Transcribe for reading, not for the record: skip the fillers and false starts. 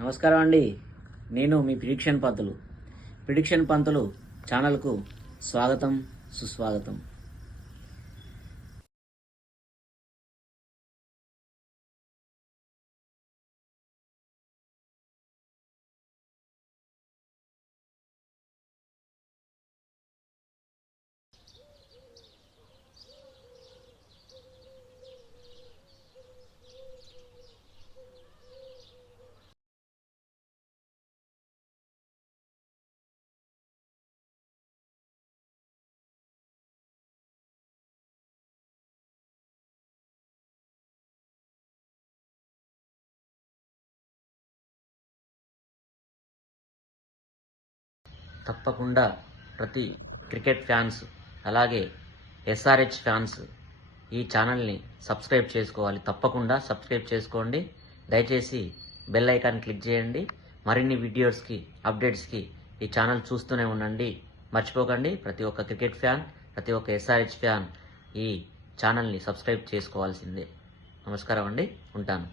నమస్కారం అండి. నేను మీ ప్రిడిక్షన్ పంతులు ఛానల్కు స్వాగతం, సుస్వాగతం. తప్పకుండా ప్రతి క్రికెట్ ఫ్యాన్స్ అలాగే ఎస్ఆర్హెచ్ ఫ్యాన్స్ ఈ ఛానల్ని సబ్స్క్రైబ్ చేసుకోవాలి. తప్పకుండా సబ్స్క్రైబ్ చేసుకోండి. దయచేసి బెల్ ఐకాన్ క్లిక్ చేయండి. మరిన్ని వీడియోస్కి, అప్డేట్స్కి ఈ ఛానల్ చూస్తూనే ఉండండి. మర్చిపోకండి, ప్రతి ఒక్క క్రికెట్ ఫ్యాన్, ప్రతి ఒక్క ఎస్ఆర్హెచ్ ఫ్యాన్ ఈ ఛానల్ని సబ్స్క్రైబ్ చేసుకోవాల్సిందే. నమస్కారం అండి, ఉంటాను.